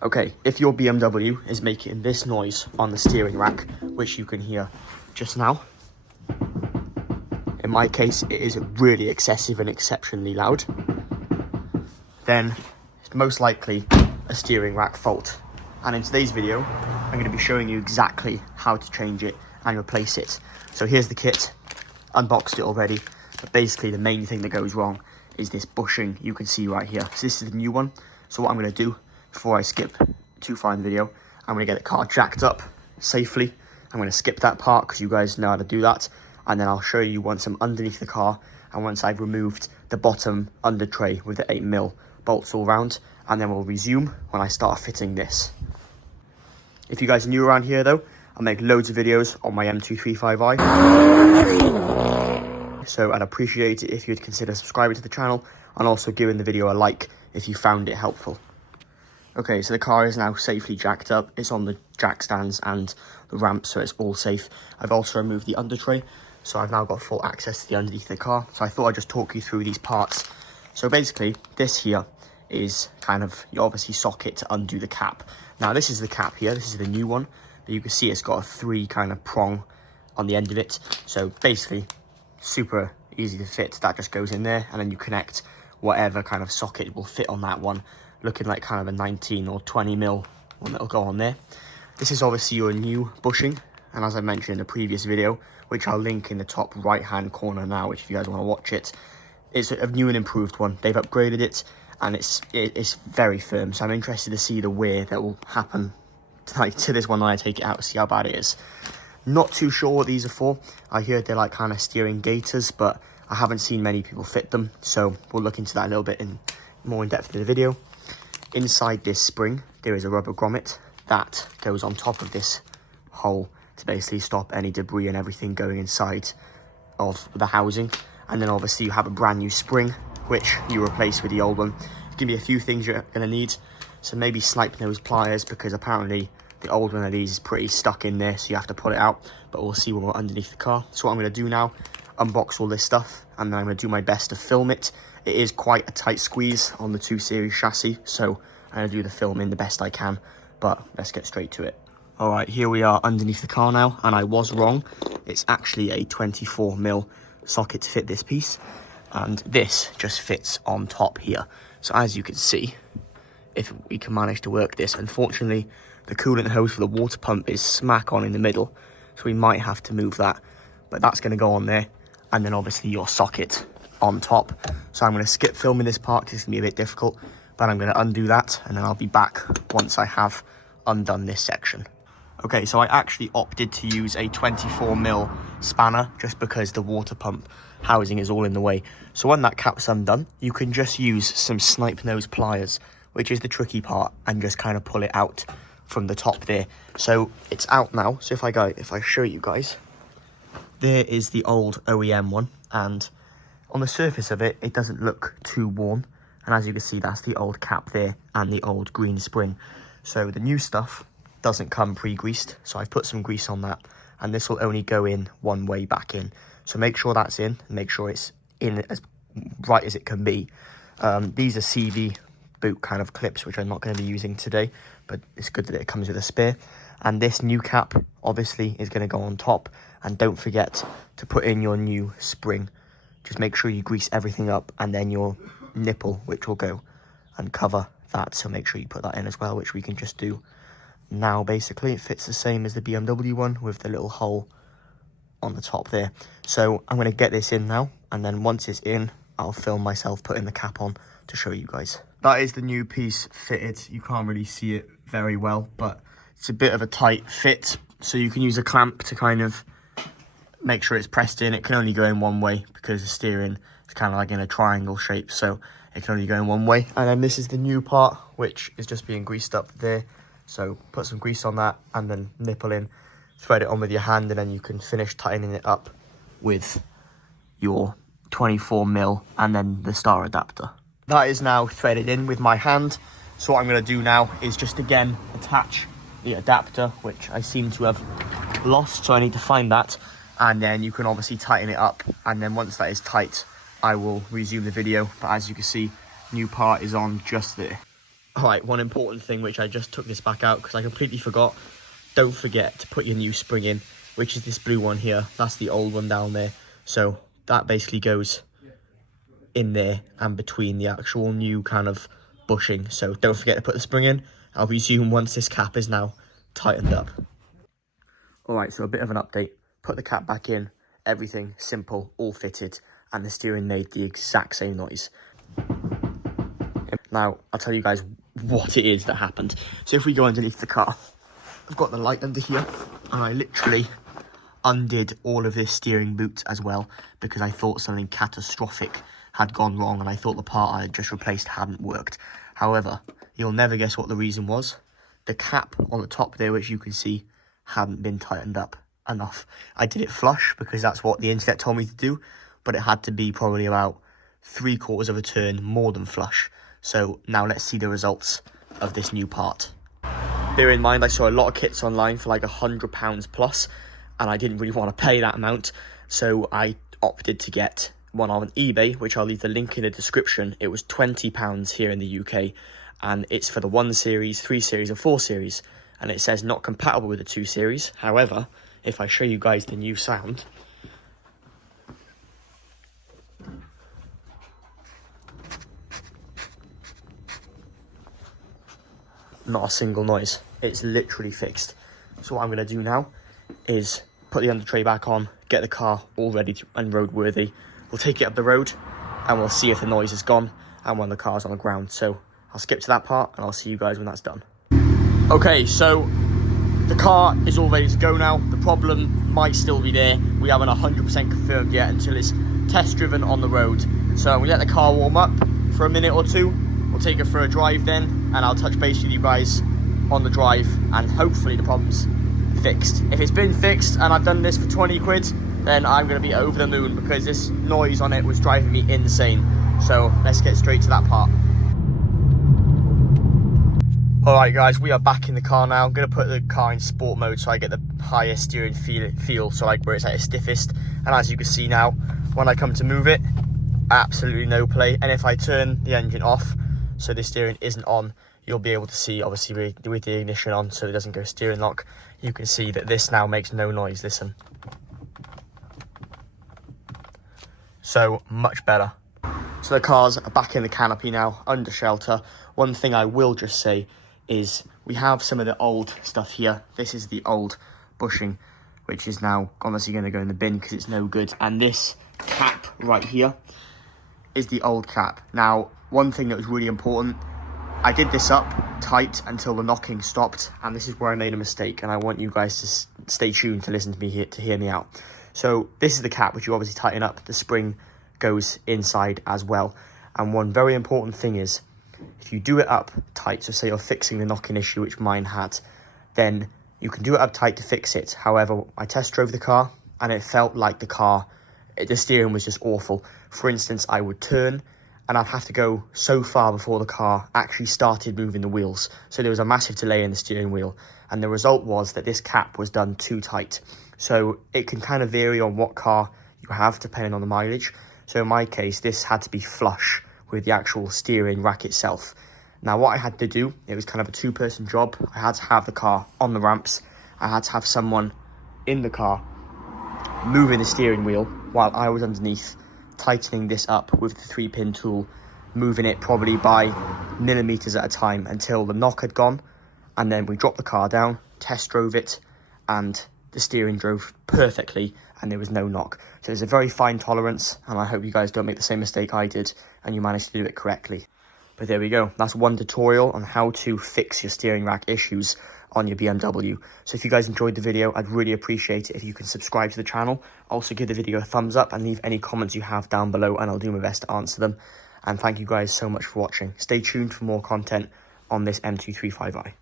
Okay, if your BMW is making this noise on the steering rack, which you can hear just now, in my case it is really excessive and exceptionally loud, then it's most likely a steering rack fault. And in today's video, I'm going to be showing you exactly how to change it and replace it. So here's the kit, unboxed it already, but basically the main thing that goes wrong is this bushing you can see right here. So this is the new one. So what I'm going to do, before I skip too far in the video, I'm going to get the car jacked up safely. I'm going to skip that part because you guys know how to do that. And then I'll show you once I'm underneath the car and once I've removed the bottom under tray with the 8mm bolts all round. And then we'll resume when I start fitting this. If you guys are new around here though, I make loads of videos on my M235i. So I'd appreciate it if you'd consider subscribing to the channel and also giving the video a like if you found it helpful. Okay, so the car is now safely jacked up. It's on the jack stands and the ramp, so it's all safe. I've also removed the under tray, so I've now got full access to the underneath of the car. So I thought I'd just talk you through these parts. So basically, this here is kind of your obviously socket to undo the cap. Now this is the cap here, this is the new one, but you can see it's got a 3 kind of prong on the end of it. So basically, super easy to fit. That just goes in there and then you connect whatever kind of socket will fit on that one, looking like kind of a 19 or 20mm one that'll go on there. This is obviously your new bushing, and as I mentioned in the previous video, which I'll link in the top right hand corner now, which if you guys want to watch it, it's a new and improved one. They've upgraded it and it's very firm, so I'm interested to see the wear that will happen to this one when I take it out to see how bad it is. Not too sure what these are for. I heard they're like kind of steering gaiters, but I haven't seen many people fit them, so we'll look into that a little bit more in depth in the video. Inside this spring there is a rubber grommet that goes on top of this hole to basically stop any debris and everything going inside of the housing. And then obviously you have a brand new spring which you replace with the old one. There's gonna be a few things you're gonna need, so maybe snipe nose pliers, because apparently the old one of these is pretty stuck in there, so you have to pull it out, but we'll see when we're underneath the car. So what I'm going to do now, unbox all this stuff, and then I'm going to do my best to film it. It is quite a tight squeeze on the 2 Series chassis, so I'm going to do the filming the best I can, but let's get straight to it. Alright, here we are underneath the car now, and I was wrong. It's actually a 24mm socket to fit this piece, and this just fits on top here. So as you can see, if we can manage to work this, unfortunately, the coolant hose for the water pump is smack on in the middle, so we might have to move that, but that's going to go on there, and then obviously your socket on top. So I'm going to skip filming this part because it's going to be a bit difficult, but I'm going to undo that, and then I'll be back once I have undone this section. Okay, so I actually opted to use a 24mm spanner just because the water pump housing is all in the way. So when that cap's undone, you can just use some snipe nose pliers, which is the tricky part, and just kind of pull it out from the top there. So it's out now. So if I show you guys, there is the old OEM one, and on the surface of it, it doesn't look too worn. And as you can see, that's the old cap there and the old green spring. So the new stuff doesn't come pre-greased, so I've put some grease on that, and this will only go in one way back in. So make sure that's in, and make sure it's in as right as it can be. These are CV boot kind of clips, which I'm not going to be using today, but it's good that it comes with a spare. And this new cap obviously is going to go on top, and don't forget to put in your new spring. Just make sure you grease everything up, and then your nipple, which will go and cover that, so make sure you put that in as well, which we can just do now. Basically it fits the same as the BMW one with the little hole on the top there. So I'm going to get this in now, and then once it's in, I'll film myself putting the cap on to show you guys. That is the new piece fitted. You can't really see it very well, but it's a bit of a tight fit, so you can use a clamp to kind of make sure it's pressed in. It can only go in one way because the steering is kind of like in a triangle shape, so it can only go in one way. And then this is the new part, which is just being greased up there. So put some grease on that and then nipple in, thread it on with your hand, and then you can finish tightening it up with your 24mm and then the star adapter. That is now threaded in with my hand. So what I'm going to do now is just again attach the adapter, which I seem to have lost, so I need to find that. And then you can obviously tighten it up, and then once that is tight, I will resume the video. But as you can see, new part is on just there. All right, one important thing, which I just took this back out because I completely forgot. Don't forget to put your new spring in, which is this blue one here. That's the old one down there. So that basically goes in there and between the actual new kind of bushing. So don't forget to put the spring in. I'll resume once this cap is now tightened up. All right, so a bit of an update. Put the cap back in, everything simple, all fitted, and the steering made the exact same noise. Now, I'll tell you guys what it is that happened. So if we go underneath the car, I've got the light under here, and I literally undid all of this steering boot as well, because I thought something catastrophic had gone wrong, and I thought the part I had just replaced hadn't worked. However, you'll never guess what the reason was. The cap on the top there, which you can see, hadn't been tightened up enough. I did it flush because that's what the internet told me to do, but it had to be probably about 3/4 of a turn more than flush. So now let's see the results of this new part. Bear in mind, I saw a lot of kits online for like £100 plus, and I didn't really want to pay that amount, so I opted to get one on eBay, which I'll leave the link in the description. It was £20 here in the UK, and it's for the 1 series, 3 series and 4 series, and it says not compatible with the 2 series. However, if I show you guys the new sound, not a single noise. It's literally fixed. So what I'm going to do now is put the under tray back on, get the car all ready and roadworthy. We'll take it up the road and we'll see if the noise is gone and when the car's on the ground. So I'll skip to that part and I'll see you guys when that's done. Okay, so the car is all ready to go now. The problem might still be there. We haven't 100% confirmed yet until it's test driven on the road. So we let the car warm up for a minute or two. We'll take it for a drive then, and I'll touch base with you guys on the drive, and hopefully the problem's fixed. If it's been fixed and I've done this for 20 quid, then I'm going to be over the moon, because this noise on it was driving me insane. So let's get straight to that part. Alright guys, we are back in the car now. I'm going to put the car in sport mode so I get the highest steering feel, so like where it's at its stiffest. And as you can see now, when I come to move it, absolutely no play. And if I turn the engine off, so the steering isn't on, you'll be able to see, obviously with the ignition on so it doesn't go steering lock, you can see that this now makes no noise. Listen. So much better. So the car's back in the canopy now, under shelter. One thing I will just say is we have some of the old stuff here. This is the old bushing, which is now obviously going to go in the bin because it's no good. And this cap right here is the old cap. Now, one thing that was really important, I did this up tight until the knocking stopped, and this is where I made a mistake, and I want you guys to stay tuned to listen to me here, to hear me out. So this is the cap, which you obviously tighten up. The spring goes inside as well. And one very important thing is, if you do it up tight, so say you're fixing the knocking issue, which mine had, then you can do it up tight to fix it. However, I test drove the car, and it felt like the steering was just awful. For instance, I would turn, and I'd have to go so far before the car actually started moving the wheels. So there was a massive delay in the steering wheel. And the result was that this cap was done too tight. So it can kind of vary on what car you have, depending on the mileage. So in my case, this had to be flush with the actual steering rack itself. Now what I had to do, it was kind of a 2-person job. I had to have the car on the ramps. I had to have someone in the car moving the steering wheel while I was underneath, tightening this up with the 3-pin tool, moving it probably by millimeters at a time until the knock had gone. And then we dropped the car down, test drove it, and the steering drove perfectly and there was no knock. So there's a very fine tolerance, and I hope you guys don't make the same mistake I did and you managed to do it correctly. But there we go. That's one tutorial on how to fix your steering rack issues on your BMW. So if you guys enjoyed the video, I'd really appreciate it if you can subscribe to the channel. Also give the video a thumbs up and leave any comments you have down below, and I'll do my best to answer them. And thank you guys so much for watching. Stay tuned for more content on this M235i.